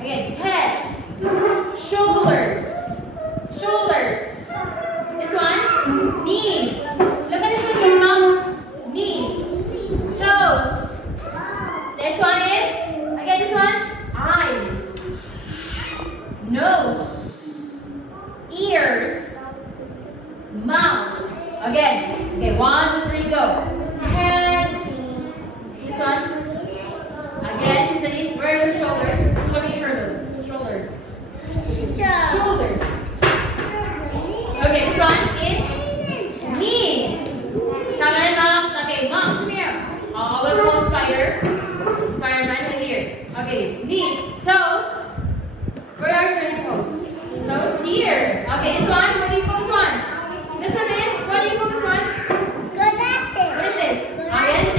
Again, head, shoulders, shoulders. This one, knees. Look at this one here, moms. Knees, toes. This one is, again, this one, eyes, nose, ears, mouth. Again, okay, 1, 2, 3, go. Head. This one. Again, so these, where's your shoulders? Show me your shoulders. Shoulders. Shoulders. Okay, this one is knees. Come on, moms. Okay, moms, come here. We'll call spider. Spider-Man here. Okay, knees, toes. Where are your toes? Toes here. Okay, this one. What do you call this one? This one is, what do you call this one? What is this? Again,